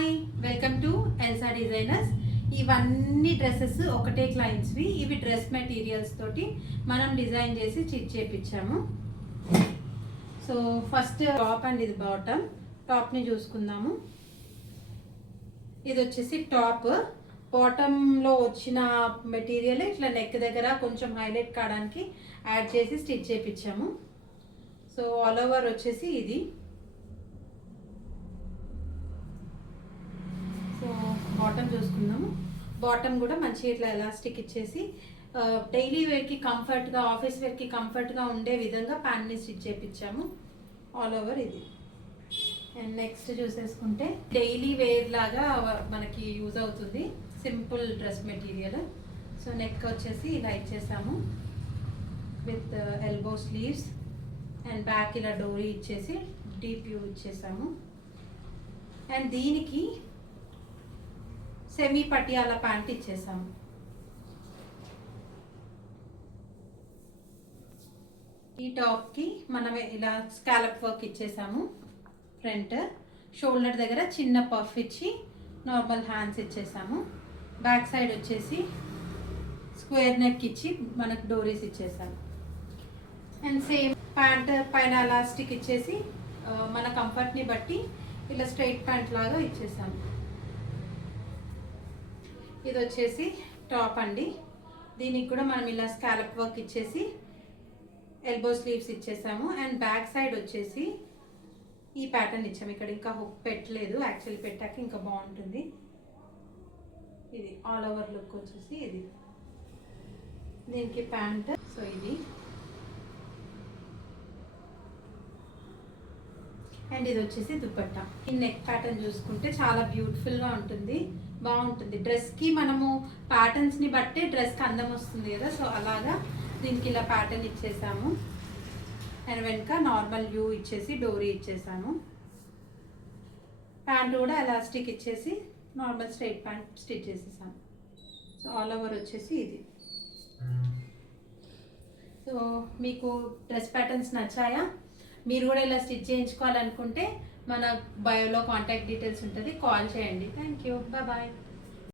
Hi, welcome to Elsa designers. ఇవన్నీ dresses ఒకటే క్లయింట్స్వి. ఇవి డ్రెస్ మెటీరియల్స్ తోటి మనం డిజైన్ చేసి స్టిచ్ చేయించాము. సో ఫస్ట్ టాప్ అండ్ ఇది బాటమ్. టాప్ని చూసుకుందాము. ఇది వచ్చేసి టాప్. బాటంలో వచ్చిన మెటీరియల్ ఇట్లా నెక్ దగ్గర కొంచెం హైలైట్ కావడానికి యాడ్ చేసి స్టిచ్ చేయించాము. సో ఆల్ ఓవర్ వచ్చేసి ఇది. సో బాటమ్ చూసుకుందాము. బాటమ్ కూడా మంచిగా ఇట్లా ఎలాస్టిక్ ఇచ్చేసి డైలీ వేర్కి కంఫర్ట్గా, ఆఫీస్ వేర్కి కంఫర్ట్గా ఉండే విధంగా ప్యాంట్ని స్టిచ్ చేయించాము. ఆల్ ఓవర్ ఇది. అండ్ నెక్స్ట్ చూసేసుకుంటే డైలీ వేర్ లాగా మనకి యూజ్ అవుతుంది, simple dress material. So neck వచ్చేసి ఇలా ఇచ్చేసాము with elbow sleeves and back ఇలా డోరీ ఇచ్చేసి డీప్ యూ ఇచ్చేసాము. అండ్ దీనికి సెమీ పటియాలా ప్యాంట్ ఇచ్చేసాము. ఈ టాప్కి మనం ఇలా స్కాలప్ వర్క్ ఇచ్చేసాము. ఫ్రంట్ షోల్డర్ దగ్గర చిన్న పఫ్ ఇచ్చి నార్మల్ హ్యాండ్స్ ఇచ్చేసాము. బ్యాక్ సైడ్ వచ్చేసి స్క్వేర్ నెక్ ఇచ్చి మనకు డోరీస్ ఇచ్చేసాము. అండ్ సేమ్ ప్యాంట్ పైన ఎలాస్టిక్ ఇచ్చేసి మన కంఫర్ట్ని బట్టి ఇలా స్ట్రైట్ ప్యాంట్ లాగా ఇచ్చేసాము. ఇది వచ్చేసి టాప్ అండి. దీనికి కూడా మనం ఇలా స్కాలప్ వర్క్ ఇచ్చేసి ఎల్బో స్లీవ్స్ ఇచ్చేసాము. అండ్ బ్యాక్ సైడ్ వచ్చేసి ఈ ప్యాటర్న్ ఇచ్చాము. ఇక్కడ ఇంకా హుక్ పెట్టలేదు, యాక్చువల్లీ పెట్టాక ఇంకా బాగుంటుంది. ఇది ఆల్ ఓవర్ లుక్ వచ్చేసి ఇది. దీనికి ప్యాంట్. సో ఇది. అండ్ ఇది వచ్చేసి దుపట్టా. ఈ నెక్ ప్యాటర్న్ చూసుకుంటే చాలా బ్యూటిఫుల్గా ఉంటుంది, బాగుంటుంది. డ్రెస్కి మనము ప్యాటర్న్స్ని బట్టే డ్రెస్కి అందం వస్తుంది కదా. సో అలాగా దీనికి ఇలా ప్యాటర్న్ ఇచ్చేసాము. అండ్ వెనుక నార్మల్ యూ ఇచ్చేసి డోరీ ఇచ్చేసాము. ప్యాంట్ కూడా ఎలాస్టిక్ ఇచ్చేసి నార్మల్ స్ట్రైట్ ప్యాంట్ స్టిచ్ చేసేసాము. సో ఆల్ ఓవర్ వచ్చేసి ఇది. సో మీకు డ్రెస్ ప్యాటర్న్స్ నచ్చాయా? మీరు కూడా ఇలా స్టిచ్ చేయించుకోవాలనుకుంటే మన బయోలో కాంటాక్ట్ డీటెయిల్స్ ఉంటుంది, కాల్ చేయండి. Thank you, bye.